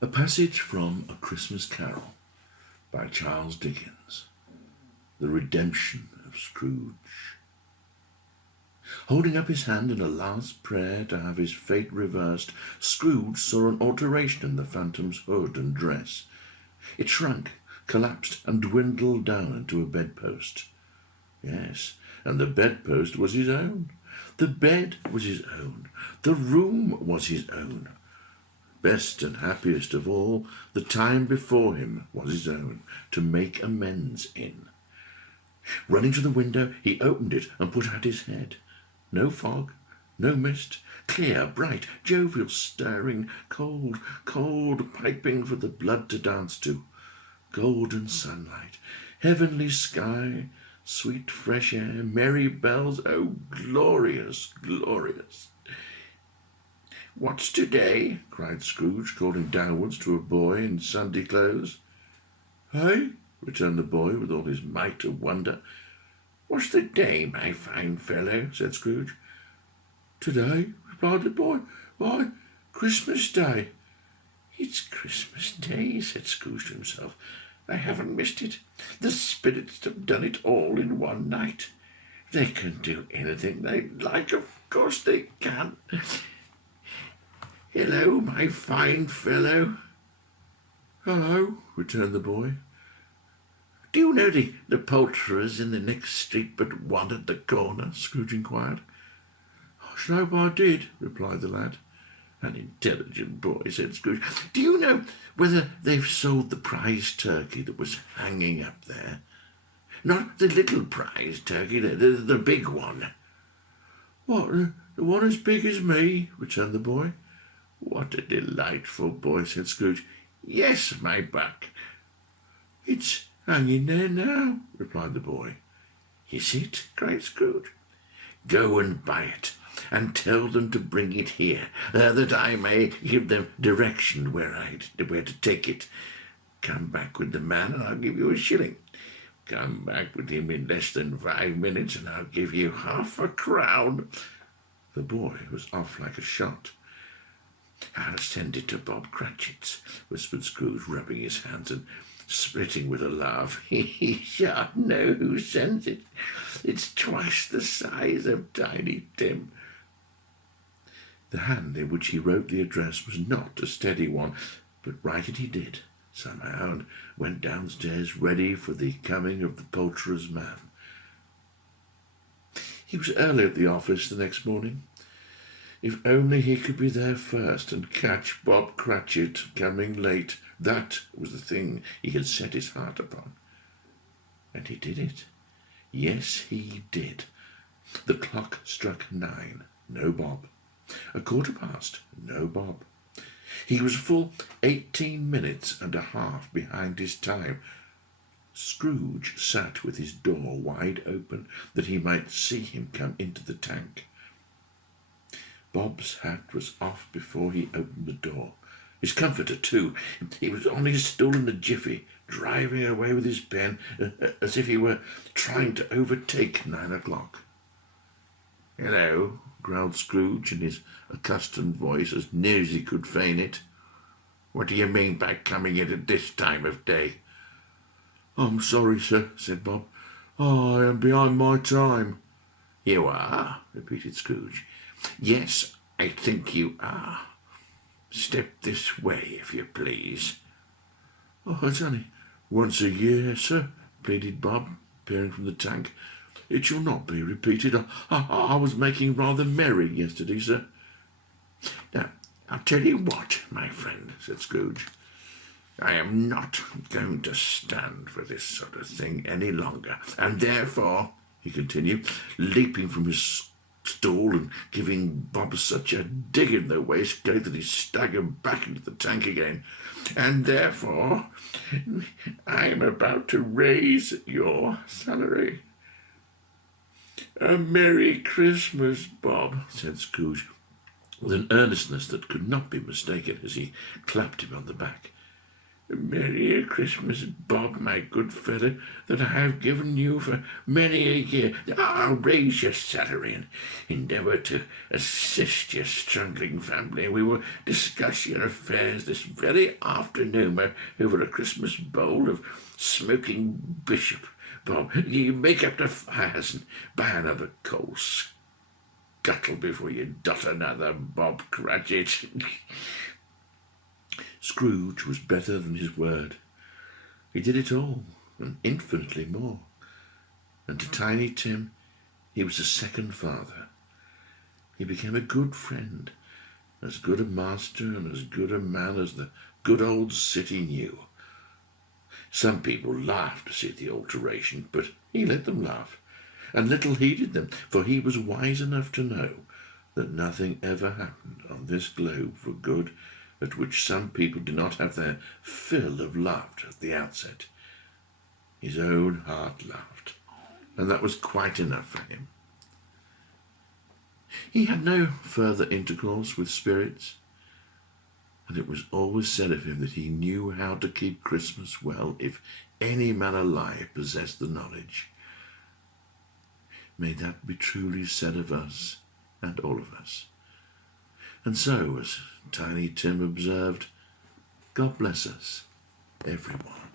A passage from A Christmas Carol by Charles Dickens. The Redemption of Scrooge. Holding up his hand in a last prayer to have his fate reversed, Scrooge saw an alteration in the phantom's hood and dress. It shrunk, collapsed, and dwindled down into a bedpost. Yes, and the bedpost was his own. The bed was his own. The room was his own. Best and happiest of all, the time before him was his own, to make amends in. Running to the window, he opened it and put out his head. No fog, no mist, clear, bright, jovial, stirring, cold, cold, piping for the blood to dance to. Golden sunlight, heavenly sky, sweet fresh air, merry bells, oh, glorious, glorious. "What's today?" cried Scrooge, calling downwards to a boy in Sunday clothes. "Hey?" returned the boy with all his might of wonder. "What's the day, my fine fellow?" said Scrooge. "Today," replied the boy. "Why, Christmas Day." "It's Christmas Day," said Scrooge to himself. "I haven't missed it. The spirits have done it all in one night. They can do anything they like, of course they can. Hello, my fine fellow." "Hello," returned the boy. "Do you know the poulterers in the next street but one at the corner?" Scrooge inquired. "I should hope I did," replied the lad. "An intelligent boy," said Scrooge. "Do you know whether they've sold the prize turkey that was hanging up there? Not the little prize turkey, the big one." "What, the one as big as me?" returned the boy. "What a delightful boy," said Scrooge. "Yes, my buck." "It's hanging there now," replied the boy. "Is it?" cried Scrooge. "Go and buy it, and tell them to bring it here, that I may give them direction where to take it. Come back with the man, and I'll give you a shilling. Come back with him in less than 5 minutes, and I'll give you half a crown." The boy was off like a shot. "I'll send it to Bob Cratchit's," whispered Scrooge, rubbing his hands and splitting with a laugh. "He shan't know who sends it. It's twice the size of Tiny Tim." The hand in which he wrote the address was not a steady one, but write it he did, somehow, and went downstairs ready for the coming of the poulterer's man. He was early at the office the next morning. If only he could be there first and catch Bob Cratchit coming late. That was the thing he had set his heart upon. And he did it. Yes, he did. The clock struck 9. No Bob. 1:15. No Bob. He was full 18 minutes and a half behind his time. Scrooge sat with his door wide open that he might see him come into the tank. Bob's hat was off before he opened the door. His comforter, too. He was on his stool in a jiffy, driving away with his pen, as if he were trying to overtake 9 o'clock. "Hello," growled Scrooge in his accustomed voice, as near as he could feign it. "What do you mean by coming in at this time of day?" "I'm sorry, sir," said Bob. "I am behind my time." "You are?" repeated Scrooge. "Yes, I think you are. Step this way, if you please." "Oh, it's only once a year, sir," pleaded Bob, peering from the tank. "It shall not be repeated. I was making rather merry yesterday, sir." "Now, I'll tell you what, my friend," said Scrooge. "I am not going to stand for this sort of thing any longer, and therefore," he continued, leaping from his stool and giving Bob such a dig in the waistcoat that he staggered back into the tank again, "and therefore I am about to raise your salary." "A Merry Christmas, Bob," said Scrooge, with an earnestness that could not be mistaken, as he clapped him on the back. Merry Christmas, Bob, my good fellow, that I have given you for many a year. I'll raise your salary and endeavour to assist your struggling family. We will discuss your affairs this very afternoon over a Christmas bowl of smoking bishop. Bob, you make up the fires and buy another coal scuttle before you dot another, Bob Cratchit. Scrooge was better than his word. He did it all, and infinitely more. And to Tiny Tim, he was a second father. He became a good friend, as good a master and as good a man as the good old city knew. Some people laughed to see the alteration, but he let them laugh, and little heeded them, for he was wise enough to know that nothing ever happened on this globe for good at which some people did not have their fill of laughter at the outset. His own heart laughed, and that was quite enough for him. He had no further intercourse with spirits, and it was always said of him that he knew how to keep Christmas well, if any man alive possessed the knowledge. May that be truly said of us and all of us. And so, as Tiny Tim observed, God bless us, everyone.